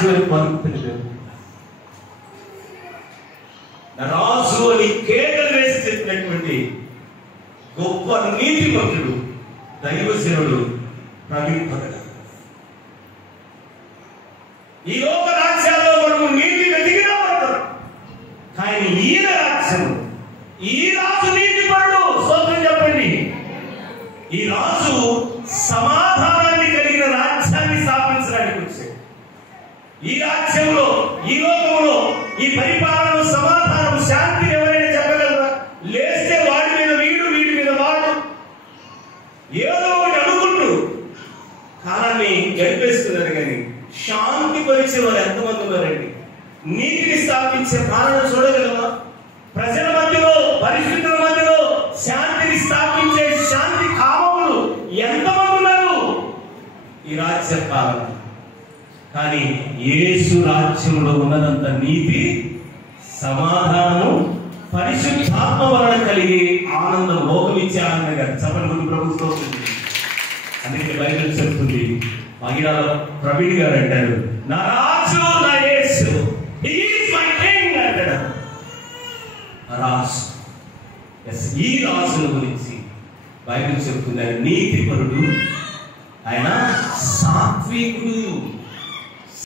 రాజు అని పలుకుతుంది. రాజు అని కేకలు వేసి చెప్పినటువంటి గొప్ప నీతిమంతుడు దైవజనుడు ప్రవీణ్ పగడ. ఈ లోక రాజ్యాల్లో మనము నీతి వెతికినా పడతాం, కానీ ఈయన రాజ్యం, ఈ రాజు నీతిపరుడు. స్తోత్రం చెప్పండి. ఈ రాజు సమాధానాన్ని కలిగిన రాజ్యాన్ని స్థాపించడానికి వచ్చాడు. ఈ రాజ్యంలో, ఈ లోకంలో ఈ పరిపాలన, సమాధానం, శాంతి ఎవరైనా చెప్పగలరా? లేస్తే వాడి మీద వీడు, వీడి మీద వాడు, ఏదో ఒకటి అనుకుంటూ కాలాన్ని గడిపేస్తున్నారు. కానీ శాంతి పరిచే వారు ఎంతమంది ఉన్నారండి? నీతిని స్థాపించే పాలన చూడగలమా? ప్రజల మధ్యలో, పరిస్థితుల మధ్యలో శాంతిని స్థాపించే శాంతి కామములు ఎంతమంది ఉన్నారు ఈ రాజ్య పాలన? కానీ యేసు రాజ్యంలో ఉన్నదంత నీతి, సమాధానము, పరిశుద్ధాత్మ వలన కలిగే ఆనందం, లోకమిచ్చే ఆనందంగా చెప్పండి ప్రభుత్వం. అందుకే బైబిల్ చెప్తుంది, మగిడాల ప్రవీణ్ గారు అంటారు, నా రాజు నా యేసు, హి ఈజ్ మై కింగ్ అంటాడు. రాజు, ఈ రాజుల గురించి బైబిల్ చెప్తుంది, ఆయన నీతిపరుడు, ఆయన సాత్వికుడు.